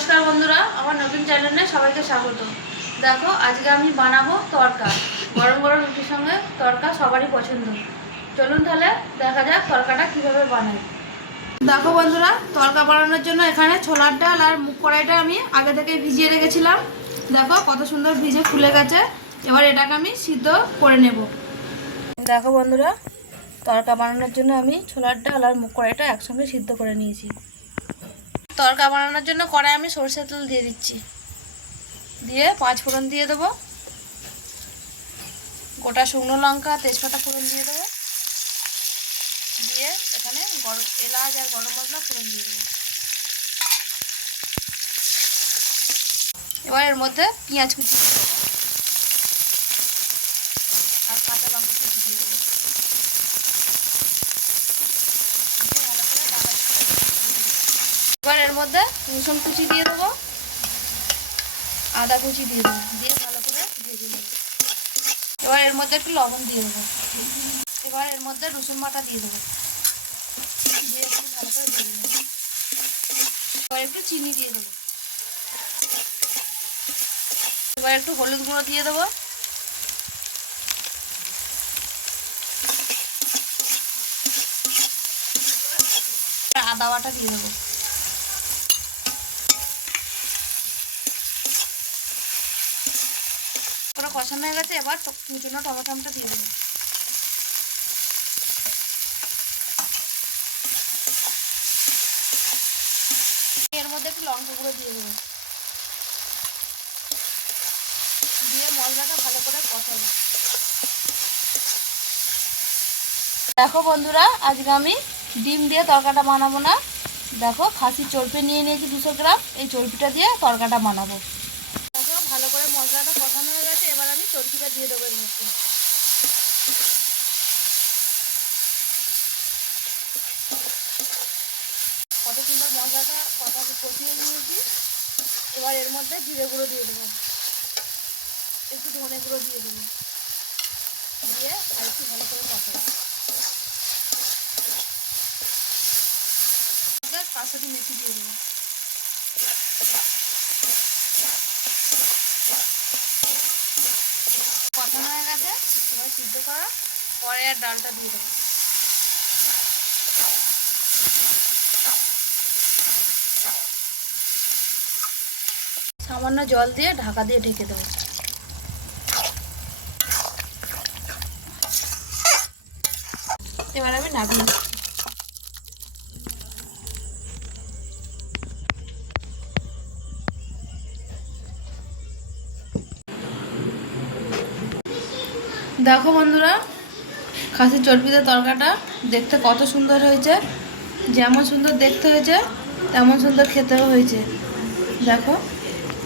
নমস্কার বন্ধুরা, আমার নতুন চ্যানেলে সবাইকে স্বাগত। দেখো, আজকে আমি বানাবো তরকা। গরম গরম রুটির সঙ্গে তরকা সবারই পছন্দ। চলুন তাহলে দেখা যাক তরকাটা কীভাবে বানাই। দেখো বন্ধুরা, তরকা বানানোর জন্য এখানে ছোলার ডাল আর মুগ কড়াইটা আমি আগে থেকে ভিজিয়ে রেখেছিলাম। দেখো, কত সুন্দর ভিজে ফুলে গেছে। এবার এটাকে আমি সিদ্ধ করে নেব। দেখো বন্ধুরা, তরকা বানানোর জন্য আমি ছোলার ডাল আর মুগ কড়াইটা একসঙ্গে সিদ্ধ করে নিয়েছি। তরকা বানানোর জন্য কড়াই আমি সরষের তেল দিয়ে দিচ্ছি। দিয়ে পাঁচ ফোড়ন দিয়ে দেবো। গোটা শুকনো লঙ্কা, তেজপাতা ফোড়ন দিয়ে দেবো। দিয়ে এখানে গরম, এলাচ আর গরম মশলা ফোড়ন দিয়ে দেবো। এবার এর মধ্যে পেঁয়াজ কুচি দিয়ে দেবো আর কাঁচা লঙ্কা কুচি দিয়ে দেবো দিয়ে ভালো করে নাড়াচাড়া করে দিয়ে দেবো। এবার এর মধ্যে রসুন কুচি দিয়ে দেবো। আদা কুচি দিয়ে দেবো। দিয়ে ভালো করে ভেজে নেব। এবার এর মধ্যে একটু লবণ দিয়ে দেবো। এবার এর মধ্যে রসুন বাটা দিয়ে দেবো। দিয়ে একটু ভালো করে ভেজে নেব। এবার একটু চিনি দিয়ে দেবো। এবার একটু হলুদ গুঁড়ো দিয়ে দেবো। আদা বাটা দিয়ে দেবো। পুরো কষানো হয়ে গেছে, এবার কুচনো টমেটোটা দিয়ে দেবো। এর মধ্যে একটু লঙ্কা গুঁড়ো দিয়ে দেবো। দিয়ে মশলাটা ভালো করে কষাবো। দেখো বন্ধুরা, আজকে আমি ডিম দিয়ে তরকাটা বানাবো না। দেখো খাসির চর্পি নিয়ে নিয়েছি দুশো গ্রাম, এই চর্পিটা দিয়ে তরকাটা বানাবো দেখো ভালো করে মশলাটা কষানো হয়ে গেছে এবার আমি চর্পিটা দিয়ে দেবো এর মধ্যে। কত সুন্দর মশলাটা কষাকে কষিয়ে নিয়েছি। এবার এর মধ্যে জিরে গুঁড়ো দিয়ে দেবো। একটু ধনে গুঁড়ো দিয়ে দেবো। দিয়ে আর একটু ভালো করে কষাবো। কাঁসাটি মেথি দিয়ে দেবো কষানো হয়ে গেছে এবার সিদ্ধ করা পরে আর ডালটা দিয়ে দেবো। সামান্য জল দিয়ে ঢাকা দিয়ে ঢেকে দেবো। এবার আমি নামিয়ে দেখো বন্ধুরা খাসির চর্বিতে তরকাটা দেখতে কত সুন্দর হয়েছে। যেমন সুন্দর দেখতে হয়েছে, তেমন সুন্দর খেতেও হয়েছে। দেখো,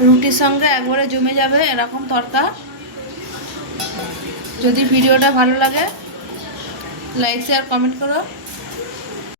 রুটির সঙ্গে একবারে জমে যাবে এরকম তরকা। যদি ভিডিওটা ভালো লাগে, লাইক শেয়ার কমেন্ট করো।